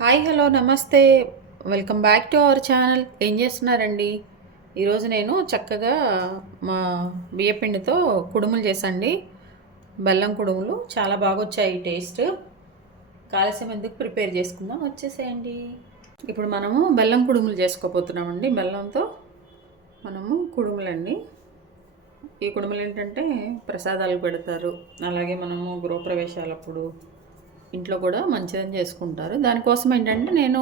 Hi hello నమస్తే. Welcome back to our channel. ఏం చేస్తున్నారండి? ఈరోజు నేను చక్కగా మా బియ్యపిండితో కుడుములు చేసండి. బెల్లం కుడుములు చాలా బాగా వచ్చాయి టేస్ట్. కాలస్యం ఎందుకు, ప్రిపేర్ చేసుకుందాం, వచ్చేసేయండి. ఇప్పుడు మనము బెల్లం కుడుములు చేసుకోబోతున్నామండి. బెల్లంతో మనము కుడుములండి. ఈ కుడుములు ఏంటంటే ప్రసాదాలు పెడతారు, అలాగే మనము గృహప్రవేశాలప్పుడు ఇంట్లో కూడా మంచిదని చేసుకుంటారు. దానికోసం ఏంటంటే నేను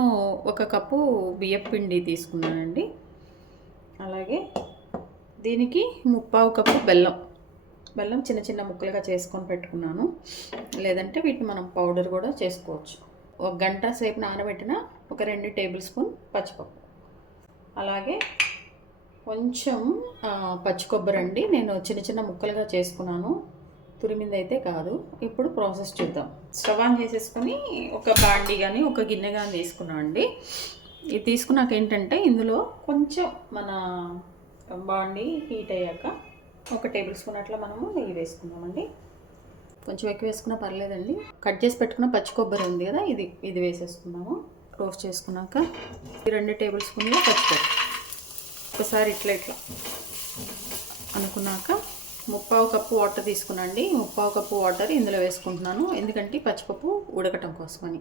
ఒక కప్పు బియ్యపు పిండి తీసుకున్నానండి. అలాగే దీనికి 3/4 కప్పు బెల్లం చిన్న చిన్న ముక్కలుగా చేసుకొని పెట్టుకున్నాను. లేదంటే వీటిని మనం పౌడర్ కూడా చేసుకోవచ్చు. 1 గంట సేపు నానబెట్టిన ఒక 2 టేబుల్ స్పూన్ పచ్చిపప్పు, అలాగే కొంచెం పచ్చి కొబ్బరి అండి. నేను చిన్న చిన్న ముక్కలుగా చేసుకున్నాను, తురిమింది అయితే కాదు. ఇప్పుడు ప్రాసెస్ చూద్దాం. స్టవ్ ఆన్ చేసేసుకొని ఒక బాండీ కానీ ఒక గిన్నె కానీ తీసుకున్నాం అండి. ఇది తీసుకున్నాక ఏంటంటే ఇందులో కొంచెం మన బాండీ హీట్ అయ్యాక 1 టేబుల్ స్పూన్ అట్లా మనము నెయ్యి వేసుకున్నామండి. కొంచెం ఎక్కువ వేసుకున్నా పర్లేదండి. కట్ చేసి పెట్టుకున్న పచ్చి కొబ్బరి ఉంది కదా, ఇది వేసేసుకున్నాము. రోస్ట్ చేసుకున్నాక 2 టేబుల్ స్పూన్ల పచ్చికొబ్బరి ఒకసారి ఇట్లా అనుకున్నాక 3/4 కప్పు వాటర్ తీసుకున్నాండి. 3/4 కప్పు వాటర్ ఇందులో వేసుకుంటున్నాను, ఎందుకంటే పచ్చిపప్పు ఉడకటం కోసమని.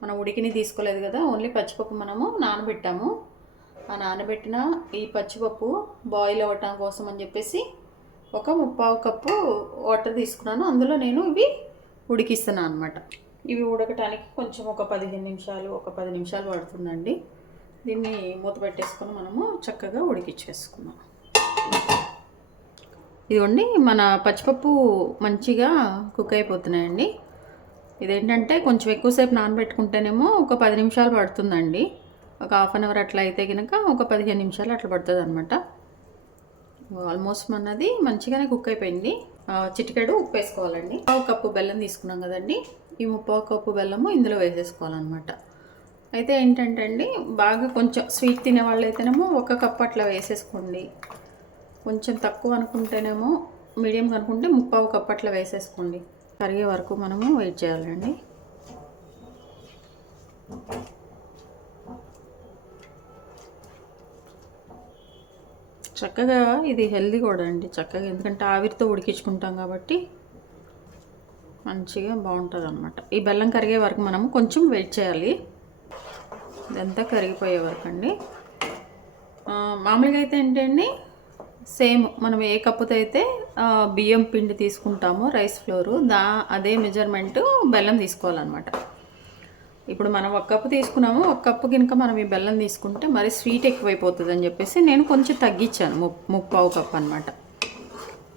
మనం ఉడికిని తీసుకోలేదు కదా, ఓన్లీ పచ్చిపప్పు మనము నానబెట్టాము. ఆ నానబెట్టిన ఈ పచ్చిపప్పు బాయిల్ అవ్వటం కోసం అని చెప్పేసి ఒక 3/4 కప్పు వాటర్ తీసుకున్నాను. అందులో నేను ఇవి ఉడికిస్తున్నాను అనమాట. ఇవి ఉడకటానికి కొంచెం ఒక 10 నిమిషాలు పడుతుందండి. దీన్ని మూత పెట్టేసుకొని మనము చక్కగా ఉడికిచ్చేసుకున్నాం. ఇదిగోండి, మన పచ్చిపప్పు మంచిగా కుక్ అయిపోతున్నాయండి. ఇదేంటంటే కొంచెం ఎక్కువసేపు నానబెట్టుకుంటేనేమో ఒక 10 నిమిషాలు పడుతుందండి. ఒక ½ అవర్ అట్లా అయితే కనుక ఒక 15 నిమిషాలు అట్లా పడుతుంది అనమాట. ఆల్మోస్ట్ మనది మంచిగానే కుక్ అయిపోయింది. చిటికెడు ఉప్పు వేసుకోవాలండి. 1 కప్పు బెల్లం తీసుకున్నాం కదండి, ఈ 3/4 కప్పు బెల్లము ఇందులో వేసేసుకోవాలన్నమాట. అయితే ఏంటంటే అండి, బాగా కొంచెం స్వీట్ తినే వాళ్ళు అయితేనేమో 1 కప్పు అట్లా వేసేసుకోండి. కొంచెం తక్కువ అనుకుంటేనేమో, మీడియం అనుకుంటే 3/4 కప్పు అట్లా వేసేసుకోండి. కరిగే వరకు మనము వెయిట్ చేయాలండి. చక్కగా ఇది హెల్దీ కూడా అండి, చక్కగా, ఎందుకంటే ఆవిరితో ఉడికించుకుంటాం కాబట్టి మంచిగా బాగుంటుంది అనమాట. ఈ బెల్లం కరిగే వరకు మనము కొంచెం వెయిట్ చేయాలి. ఇదంతా కరిగిపోయే వరకు అండి. మామూలుగా అయితే ఏంటండి, సేమ్ మనం ఏ కప్పుతో అయితే బియ్యం పిండి తీసుకుంటామో రైస్ ఫ్లోరు, అదే మెజర్మెంట్ బెల్లం తీసుకోవాలన్నమాట. ఇప్పుడు మనం 1 కప్పు తీసుకున్నాము, 1 కప్పు కనుక మనం ఈ బెల్లం తీసుకుంటే మరి స్వీట్ ఎక్కువైపోతుంది అని చెప్పేసి నేను కొంచెం తగ్గించాను, 3/4 కప్పు అనమాట.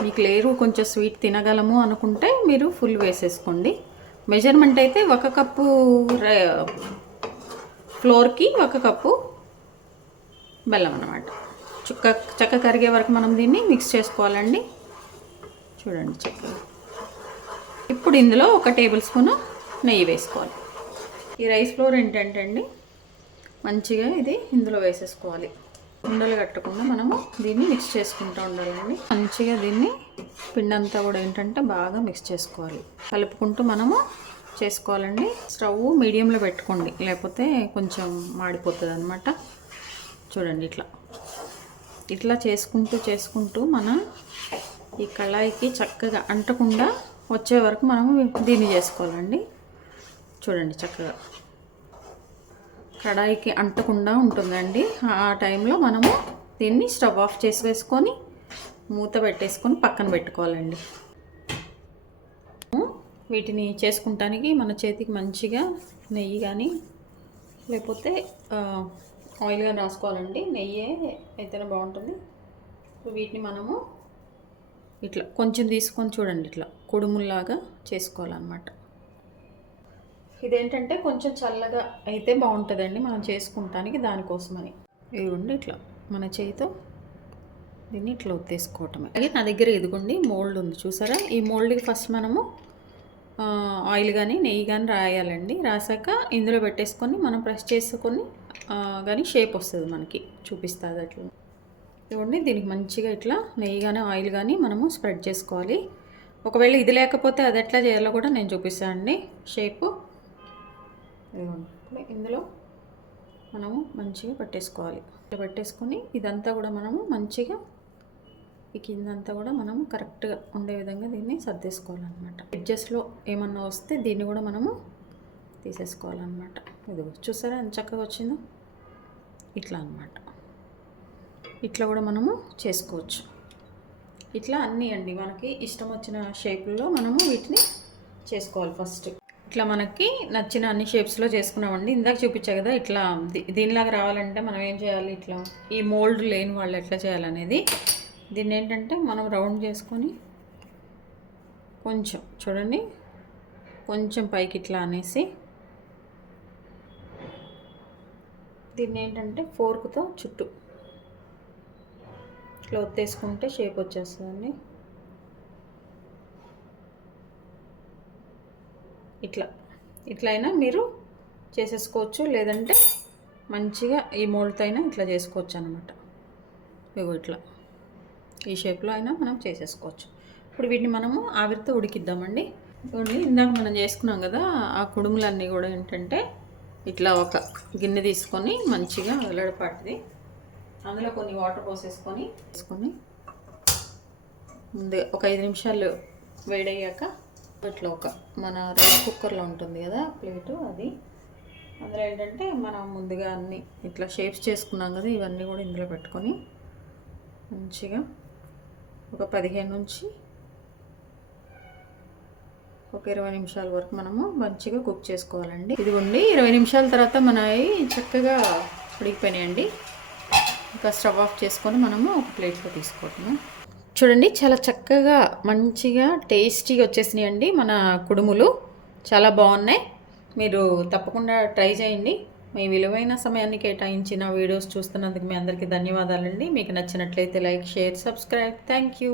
మీకు లేరు కొంచెం స్వీట్ తినగలము అనుకుంటే మీరు ఫుల్ వేసేసుకోండి. మెజర్మెంట్ అయితే 1 కప్పు ఫ్లోర్కి 1 కప్పు బెల్లం అన్నమాట. చక్క కరిగే వరకు మనం దీన్ని మిక్స్ చేసుకోవాలండి. చూడండి చక్కగా. ఇప్పుడు ఇందులో 1 టేబుల్ స్పూను నెయ్యి వేసుకోవాలి. ఈ రైస్ ఫ్లోర్ ఏంటంటే అండి, మంచిగా ఇది ఇందులో వేసేసుకోవాలి. ఉండలు కట్టకుండా మనము దీన్ని మిక్స్ చేసుకుంటూ ఉండాలండి. మంచిగా దీన్ని పిండి అంతా కూడా ఏంటంటే బాగా మిక్స్ చేసుకోవాలి, కలుపుకుంటూ మనము చేసుకోవాలండి. స్టవ్ మీడియంలో పెట్టుకోండి, లేకపోతే కొంచెం మాడిపోతుంది అనమాట. చూడండి ఇట్లా చేసుకుంటూ మన ఈ కళాయికి చక్కగా అంటకుండా వచ్చే వరకు మనము దీన్ని చేసుకోవాలండి. చూడండి చక్కగా కడాయికి అంటకుండా ఉంటుందండి. ఆ టైంలో మనము దీన్ని స్టవ్ ఆఫ్ చేసి వేసుకొని మూత పెట్టేసుకొని పక్కన పెట్టుకోవాలండి. వీటిని చేసుకుంటానికి మన చేతికి మంచిగా నెయ్యి కానీ లేకపోతే ఆయిల్ కానీ రాసుకోవాలండి. నెయ్యే అయితేనే బాగుంటుంది. వీటిని మనము ఇట్లా కొంచెం తీసుకొని చూడండి, ఇట్లా కుడుముల్లాగా చేసుకోవాలన్నమాట. ఇదేంటంటే కొంచెం చల్లగా అయితే బాగుంటుందండి మనం చేసుకుంటానికి, దానికోసమని. ఇదిగోండి ఇట్లా మన చేతితో దీన్ని ఇట్లా ఒత్తేసుకోవటమే. అలాగే నా దగ్గర ఇదిగోండి మోల్డ్ ఉంది, చూసారా? ఈ మోల్డ్కి ఫస్ట్ మనము ఆయిల్ కానీ నెయ్యి కానీ రాయాలండి. రాసాక ఇందులో పెట్టేసుకొని మనం ప్రెస్ చేసుకొని కానీ షేప్ వస్తుంది మనకి, చూపిస్తుంది అట్లా. ఇవ్వండి, దీనికి మంచిగా ఇట్లా నెయ్యి కానీ ఆయిల్ కానీ మనము స్ప్రెడ్ చేసుకోవాలి. ఒకవేళ ఇది లేకపోతే అది ఎట్లా చేయాలో కూడా నేను చూపిస్తాను అండి షేపు. ఇవ్వండి. ఇప్పుడు ఇందులో మనము మంచిగా పట్టేసుకోవాలి. పట్టేసుకొని ఇదంతా కూడా మనము మంచిగా ఈ కిందంతా కూడా మనము కరెక్ట్గా ఉండే విధంగా దీన్ని సర్దేసుకోవాలన్నమాట. ఎడ్జస్ట్లో ఏమన్నా వస్తే దీన్ని కూడా మనము తీసేసుకోవాలన్నమాట. ఇది చూసారా ఎంత చక్కగా వచ్చిందో, ఇట్లా అన్నమాట. ఇట్లా కూడా మనము చేసుకోవచ్చు. ఇట్లా అన్నీ అండి మనకి ఇష్టం వచ్చిన షేపుల్లో మనము వీటిని చేసుకోవాలి. ఫస్ట్ ఇట్లా మనకి నచ్చిన అన్ని షేప్స్లో చేసుకున్నామండి. ఇందాక చూపించా కదా, ఇట్లా దీనిలాగా రావాలంటే మనం ఏం చేయాలి, ఇట్లా ఈ మోల్డ్ లేని వాళ్ళు ఎట్లా చేయాలనేది. దీన్ని ఏంటంటే మనం రౌండ్ చేసుకొని కొంచెం చూడండి, కొంచెం పైకి ఇట్లా అనేసి దీన్ని ఏంటంటే ఫోర్క్తో చుట్టూ ఇట్లా ఒత్తేసుకుంటే షేప్ వచ్చేస్తుందండి. ఇట్లా అయినా మీరు చేసేసుకోవచ్చు, లేదంటే మంచిగా ఈ మోల్డ్తో అయినా ఇట్లా చేసుకోవచ్చు అనమాట. ఇగో ఇట్లా ఈ షేప్లో అయినా మనం చేసేసుకోవచ్చు. ఇప్పుడు వీటిని మనము ఆవిరితో ఉడికిద్దామండి. చూడండి, ఇందాక మనం చేసుకున్నాం కదా, ఆ కుడుములన్నీ కూడా ఏంటంటే ఇట్లా ఒక గిన్నె తీసుకొని మంచిగా వెల్లడపాటిది అందులో కొన్ని వాటర్ పోసేసుకొని ముందు ఒక 5 నిమిషాలు వేడయ్యాక ఇట్లా ఒక మన రైస్ కుక్కర్లో ఉంటుంది కదా ప్లేటు, అది అందులో ఏంటంటే మనం ముందుగా అన్నీ ఇట్లా షేప్స్ చేసుకున్నాం కదా, ఇవన్నీ కూడా ఇందులో పెట్టుకొని మంచిగా ఒక 15 నుంచి ఒక 20 నిమిషాల వరకు మనము మంచిగా కుక్ చేసుకోవాలండి. ఇదిగోండి 20 నిమిషాల తర్వాత మనవి చక్కగా ఉడికిపోయినాయండి. ఇంకా స్టవ్ ఆఫ్ చేసుకొని మనము ఒక ప్లేట్లో తీసుకోవటము. చూడండి, చాలా చక్కగా మంచిగా టేస్టీగా వచ్చేసినాయండి మన కుడుములు. చాలా బాగున్నాయి. మీరు తప్పకుండా ట్రై చేయండి. మీ విలువైన సమయాన్ని కేటాయించిన వీడియోస్ చూస్తున్నందుకు మీ అందరికీ ధన్యవాదాలండి. మీకు నచ్చినట్లయితే like, share, subscribe. Thank you.